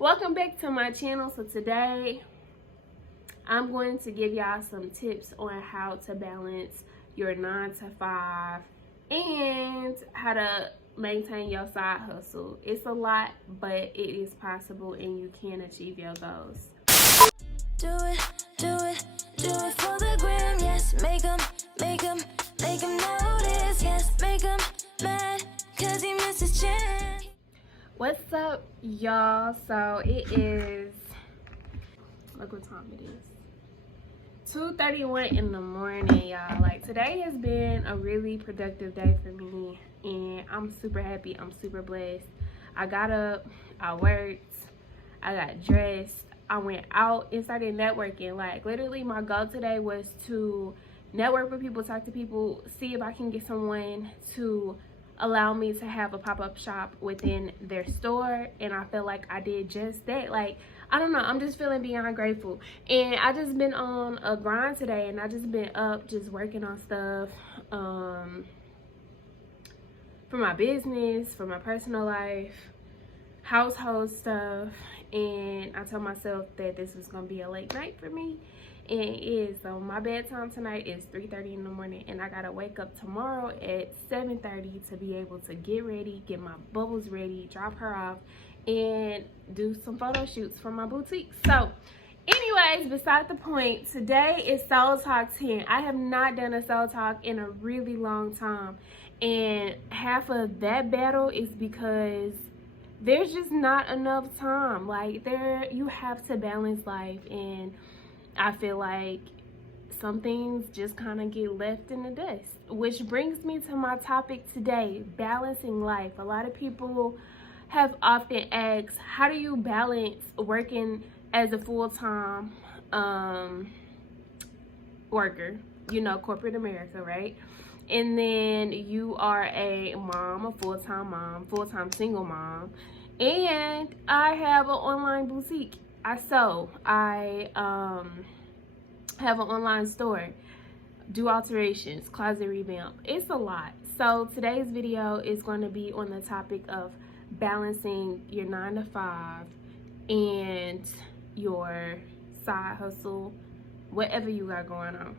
Welcome back to my channel. So today I'm going to give y'all some tips on how to balance your 9 to 5 and how to maintain your side hustle. It's a lot, but it is possible and you can achieve your goals. Do it for the gram, yes. Make 'em notice, yes. Make 'em mad, 'cause he missed his chance. What's up, y'all? So it is, look what time it is. 2:31 in the morning, y'all. Like, today has been a really productive day for me, and I'm super happy. I'm super blessed. I got up, I worked, I got dressed, I went out and started networking. Like, literally my goal today was to network with people, talk to people, see if I can get someone to allow me to have a pop-up shop within their store, and I feel like I did just that. Like, I don't know, I'm just feeling beyond grateful. And I just been on a grind today, and I just been up just working on stuff for my business, for my personal life, household stuff. And I told myself that this was gonna be a late night for me, and it is. So my bedtime tonight is 3:30 in the morning, and I gotta wake up tomorrow at 7:30 to be able to get ready, get my bubbles ready, drop her off, and do some photo shoots for my boutique. So anyways, beside the point, today is Soul Talk 10. I have not done a Soul Talk in a really long time, and half of that battle is because there's just not enough time. Like, you have to balance life, and I feel like some things just kind of get left in the dust, which brings me to my topic today: balancing life. A lot of people have often asked, how do you balance working as a full-time worker, you know, corporate America, right? And then you are a mom, a full-time mom, full-time single mom, and I have an online boutique. I sew. I have an online store, do alterations, closet revamp. It's a lot. So today's video is going to be on the topic of balancing your 9 to 5 and your side hustle, whatever you got going on.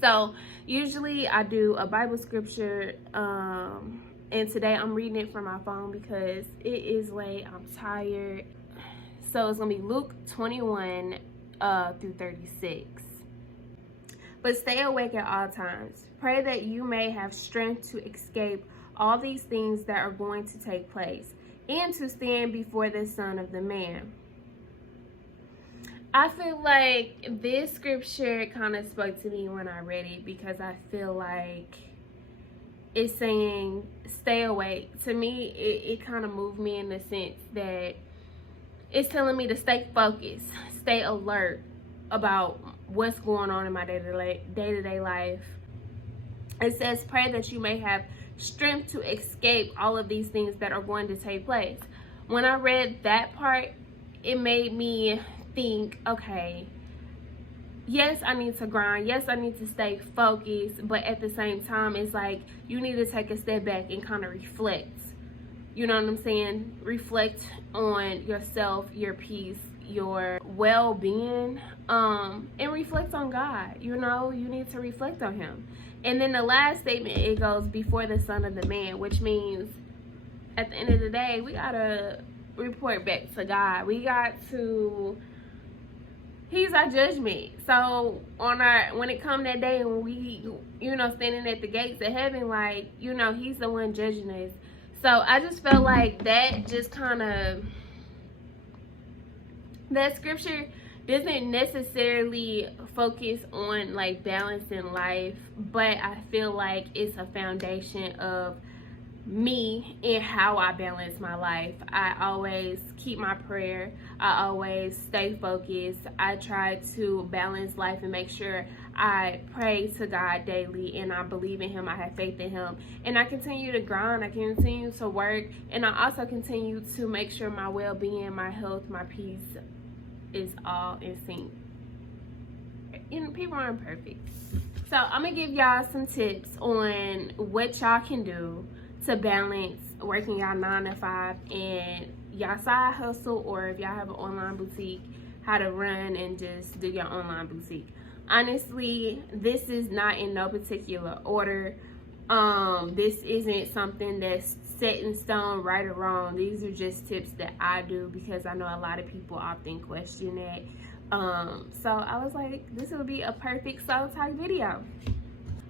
So usually I do a Bible scripture, and today I'm reading it from my phone because it is late. I'm tired. So it's gonna be Luke 21 through 36. But stay awake at all times. Pray that you may have strength to escape all these things that are going to take place, and to stand before the Son of the Man. I feel like this scripture kind of spoke to me when I read it, because I feel like it's saying stay awake. To me, it kind of moved me in the sense that it's telling me to stay focused, stay alert about what's going on in my day-to-day life. It says, pray that you may have strength to escape all of these things that are going to take place. When I read that part, it made me think, okay, yes, I need to grind, yes, I need to stay focused, but at the same time, it's like you need to take a step back and kind of reflect. You know what I'm saying? Reflect on yourself, your peace, your well-being, and reflect on God. You know, you need to reflect on him. And then the last statement, it goes before the Son of the Man, which means at the end of the day, we gotta report back to God. We got to, he's our judgment. So when it come that day and we, you know, standing at the gates of heaven, like, you know, he's the one judging us. So I just felt like that just kind of, that scripture doesn't necessarily focus on like balancing life, but I feel like it's a foundation of me and how I balance my life. I always keep my prayer. I always stay focused. I try to balance life and make sure I pray to God daily, and I believe in him. I have faith in him, and I continue to grind. I continue to work, and I also continue to make sure my well-being, my health, my peace is all in sync. You know, people aren't perfect. So I'm gonna give y'all some tips on what y'all can do to balance working y'all 9 to 5 and y'all side hustle, or if y'all have an online boutique, how to run and just do your online boutique. Honestly, this is not in no particular order. This isn't something that's set in stone, right or wrong. These are just tips that I do because I know a lot of people often question it. So I was like, this would be a perfect soul talk video.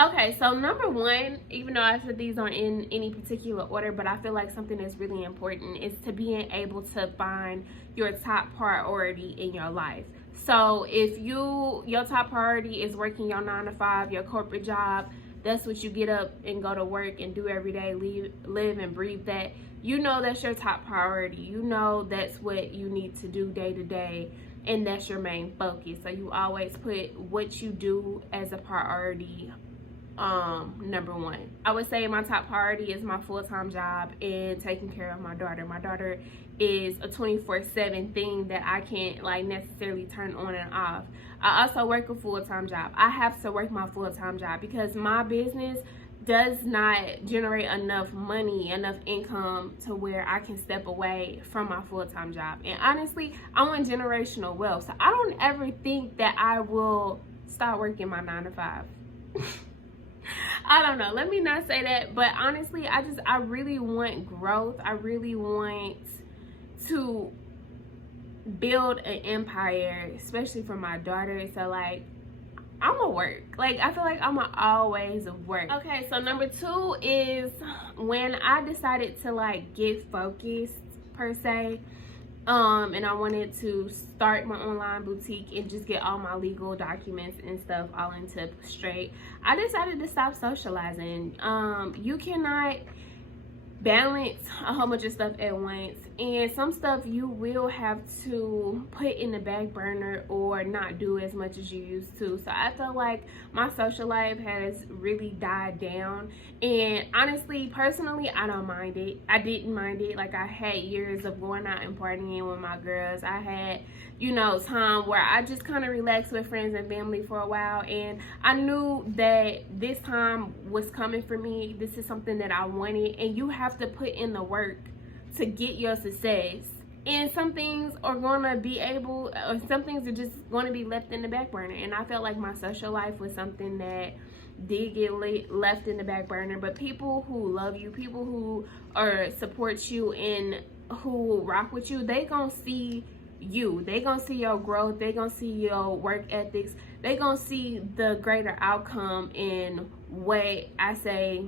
Okay, so number one, even though I said these aren't in any particular order, but I feel like something that's really important is to being able to find your top priority in your life. So if your top priority is working your 9 to 5, your corporate job, that's what you get up and go to work and do every day, live and breathe that. You know that's your top priority. You know that's what you need to do day to day, and that's your main focus. So you always put what you do as a priority. Number one, I would say my top priority is my full-time job and taking care of my daughter. My daughter is a 24/7 thing that I can't like necessarily turn on and off. I also work a full-time job. I have to work my full-time job because my business does not generate enough money, enough income to where I can step away from my full-time job. And honestly, I want generational wealth. So I don't ever think that I will start working my 9 to 5. I don't know, let me not say that, but honestly, I really want growth. I really want to build an empire, especially for my daughter. So like, I'ma work. Like, I feel like I'ma always work. Okay, so number two is when I decided to like get focused per se, and I wanted to start my online boutique and just get all my legal documents and stuff all into straight, I decided to stop socializing. You cannot balance a whole bunch of stuff at once, and some stuff you will have to put in the back burner or not do as much as you used to. So I feel like my social life has really died down, and honestly, personally, I don't mind it. I didn't mind it. Like, I had years of going out and partying with my girls. I had, you know, time where I just kind of relaxed with friends and family for a while, and I knew that this time was coming for me. This is something that I wanted, and you have to put in the work to get your success. And some things are gonna be able, or some things are just gonna be left in the back burner. And I felt like my social life was something that did get left in the back burner. But people who love you, people who support you and who rock with you, they gonna see you. They gonna see your growth. They gonna see your work ethics. They gonna see the greater outcome in what I say,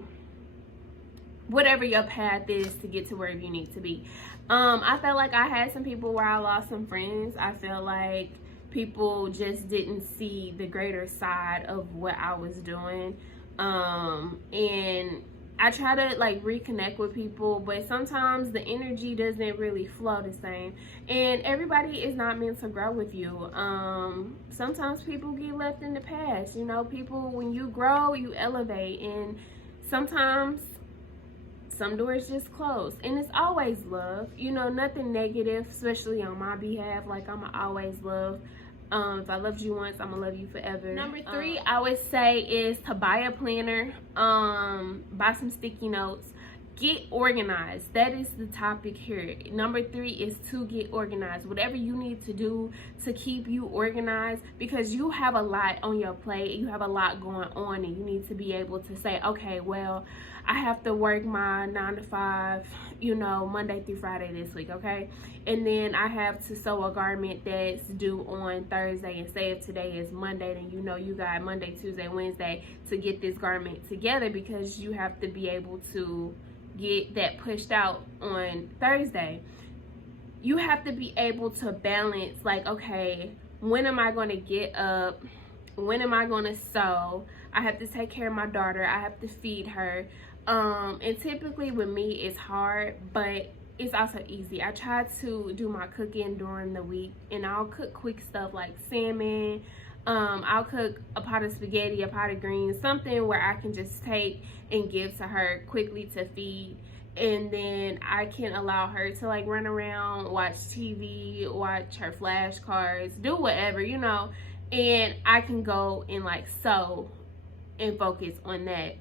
whatever your path is to get to wherever you need to be. I felt like I had some people where I lost some friends. I feel like people just didn't see the greater side of what I was doing. And I try to like reconnect with people, but sometimes the energy doesn't really flow the same, and everybody is not meant to grow with you. Sometimes people get left in the past. You know, people, when you grow, you elevate, and sometimes some doors just close, and it's always love. You know, nothing negative, especially on my behalf. Like, I'ma always love. If I loved you once, I'm gonna love you forever. Number three, I would say, is to buy a planner, buy some sticky notes, get organized. That is the topic here. Number three is to get organized. Whatever you need to do to keep you organized, because you have a lot on your plate, you have a lot going on, and you need to be able to say, okay, well, I have to work my 9 to 5, you know, Monday through Friday this week, okay? And then I have to sew a garment that's due on Thursday, and say if today is Monday, then you know you got Monday, Tuesday, Wednesday to get this garment together, because you have to be able to get that pushed out on Thursday. You have to be able to balance, like, okay, when am I going to get up? When am I going to sew? I have to take care of my daughter. I have to feed her. And typically with me, it's hard, but it's also easy. I try to do my cooking during the week, and I'll cook quick stuff like salmon. I'll cook a pot of spaghetti, a pot of greens, something where I can just take and give to her quickly to feed. And then I can allow her to like run around, watch TV, watch her flashcards, do whatever, you know, and I can go and like sew and focus on that.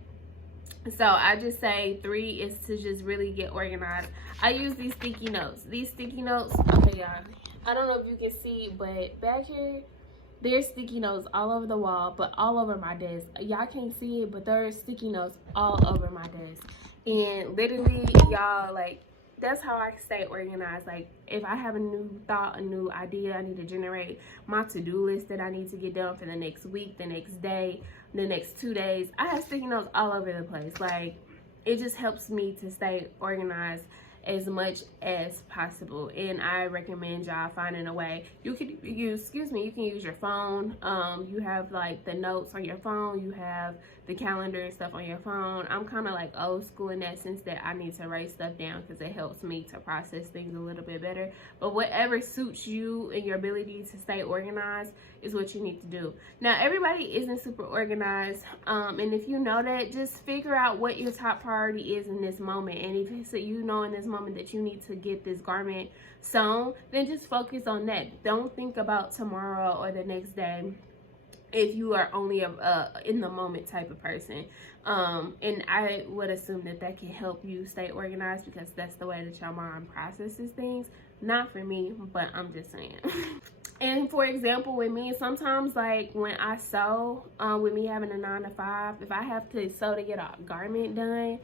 So I just say 3 is to just really get organized. I use these sticky notes. These sticky notes, okay, y'all. I don't know if you can see, but back here, there's sticky notes all over the wall, but all over my desk. Y'all can't see it, but there's sticky notes all over my desk. And literally, y'all, like, that's how I stay organized. Like, if I have a new thought, a new idea, I need to generate my to-do list that I need to get done for the next week, the next day, the next 2 days. I have sticky notes all over the place. Like, it just helps me to stay organized as much as possible, and I recommend y'all finding a way. You can use, you can use your phone. You have like the notes on your phone, you have the calendar and stuff on your phone. I'm kind of like old school in that sense that I need to write stuff down because it helps me to process things a little bit better. But whatever suits you and your ability to stay organized is what you need to do. Now, everybody isn't super organized, and if you know that, just figure out what your top priority is in this moment. And if it's, you know, in this moment that you need to get this garment sewn, then just focus on that. Don't think about tomorrow or the next day if you are only a in the moment type of person. And I would assume that that can help you stay organized because that's the way that your mind processes things. Not for me, but I'm just saying. And for example, with me, sometimes like when I sew, with me having a 9 to 5, if I have to sew to get a garment done,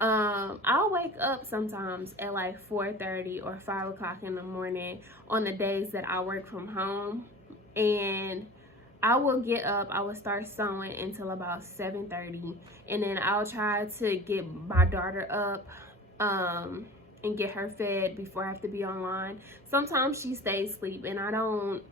I'll wake up sometimes at like 4:30 or 5 o'clock in the morning on the days that I work from home, and I will get up, I will start sewing until about 7:30, and then I'll try to get my daughter up and get her fed before I have to be online. Sometimes she stays asleep and I don't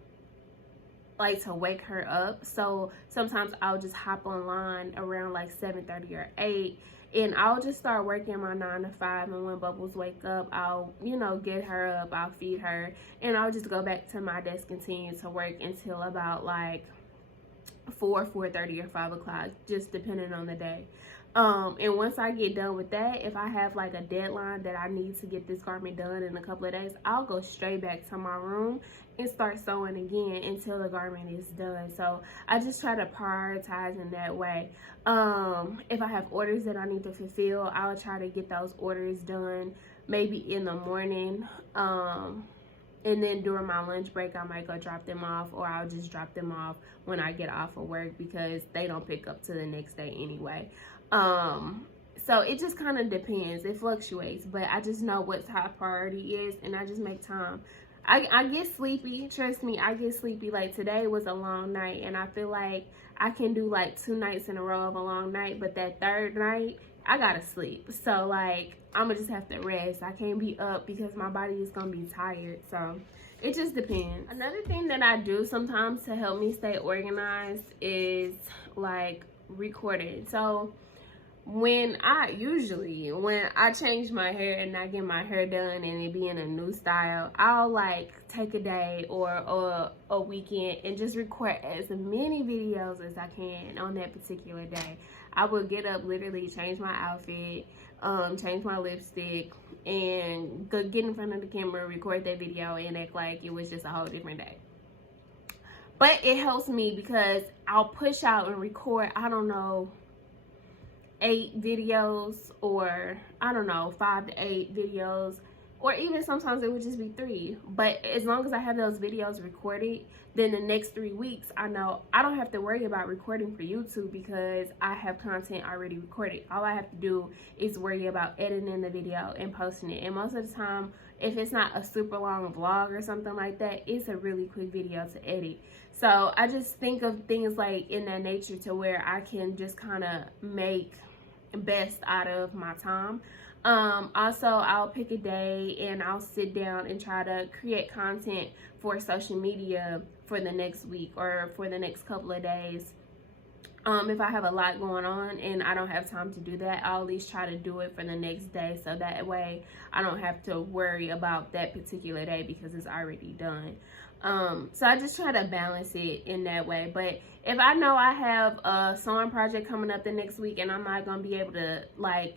like to wake her up, so sometimes I'll just hop online around like 7:30 or 8, and I'll just start working my 9 to 5, and when Bubbles wake up, I'll, you know, get her up, I'll feed her, and I'll just go back to my desk, continue to work until about like 4:30 or 5 o'clock, just depending on the day. And once I get done with that, if I have like a deadline that I need to get this garment done in a couple of days, I'll go straight back to my room and start sewing again until the garment is done. So I just try to prioritize in that way. If I have orders that I need to fulfill, I'll try to get those orders done maybe in the morning. And then during my lunch break, I might go drop them off, or I'll just drop them off when I get off of work because they don't pick up to the next day anyway. So it just kind of depends. It fluctuates, but I just know what top priority is, and I just make time. I get sleepy. Trust me, I get sleepy. Like today was a long night, and I feel like I can do like 2 nights in a row of a long night, but that third night, I gotta sleep. So like, I'm gonna just have to rest. I can't be up because my body is gonna be tired. So it just depends. Another thing that I do sometimes to help me stay organized is like recording. So when I change my hair and I get my hair done and it be in a new style, I'll like take a day or a weekend and just record as many videos as I can on that particular day. I will get up, literally change my outfit, change my lipstick, and go get in front of the camera, record that video, and act like it was just a whole different day. But it helps me because I'll push out and record, I don't know, 8 videos, or I don't know, 5 to 8 videos, or even sometimes it would just be 3. But as long as I have those videos recorded, then the next 3 weeks, I know I don't have to worry about recording for YouTube because I have content already recorded. All I have to do is worry about editing the video and posting it. And most of the time, if it's not a super long vlog or something like that, it's a really quick video to edit. So I just think of things like in that nature to where I can just kind of make best out of my time. Also, I'll pick a day and I'll sit down and try to create content for social media for the next week or for the next couple of days. If I have a lot going on and I don't have time to do that, I'll at least try to do it for the next day, so that way I don't have to worry about that particular day because it's already done. So I just try to balance it in that way. But if I know I have a sewing project coming up the next week and I'm not going to be able to like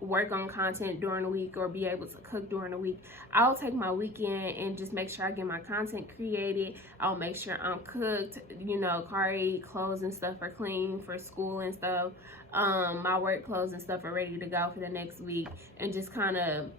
work on content during the week or be able to cook during the week. I'll take my weekend and just make sure I get my content created. I'll make sure I'm cooked, you know, Cahri clothes and stuff are clean for school and stuff. My work clothes and stuff are ready to go for the next week, and just kind of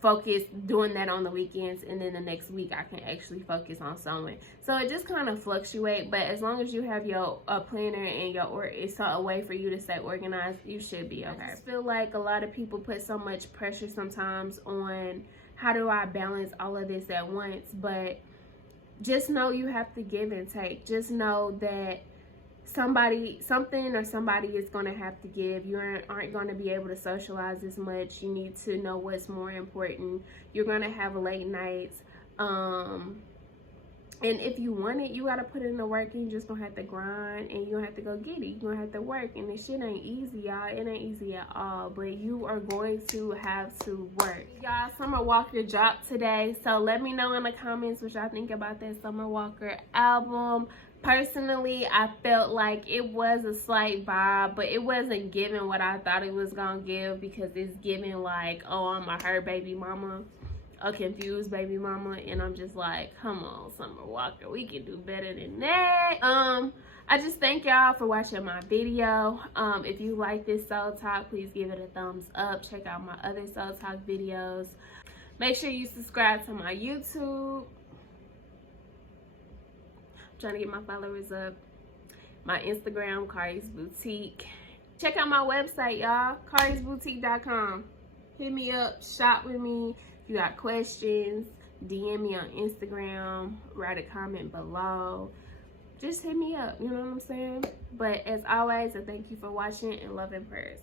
focus doing that on the weekends, and then the next week I can actually focus on sewing. So it just kind of fluctuate, but as long as you have your planner and it's a way for you to stay organized, you should be okay. I just feel like a lot of people put so much pressure sometimes on how do I balance all of this at once, but just know you have to give and take. Just know that somebody is going to have to give. You aren't going to be able to socialize as much. You need to know what's more important. You're going to have late nights, and if you want it, you got to put in the work, and you just gonna have to grind, and you're gonna have to go get it. You're gonna have to work, and this shit ain't easy, y'all. It ain't easy at all, but you are going to have to work. Y'all, Summer Walker dropped today, so let me know in the comments what y'all think about that Summer Walker album. Personally, I felt like it was a slight vibe, but it wasn't giving what I thought it was gonna give, because it's giving like, oh, I'm her baby mama, a confused baby mama, and I'm just like, come on, Summer Walker, we can do better than that. I just thank y'all for watching my video. If you like this Soul Talk, please give it a thumbs up. Check out my other Soul Talk videos. Make sure you subscribe to my YouTube. I'm trying to get my followers up. My Instagram, CahrisBoutique. Check out my website, y'all, CahrisBoutique.com. Hit me up, shop with me. If you got questions, DM me on Instagram, write a comment below. Just hit me up, you know what I'm saying? But as always, I thank you for watching, and love and prayers.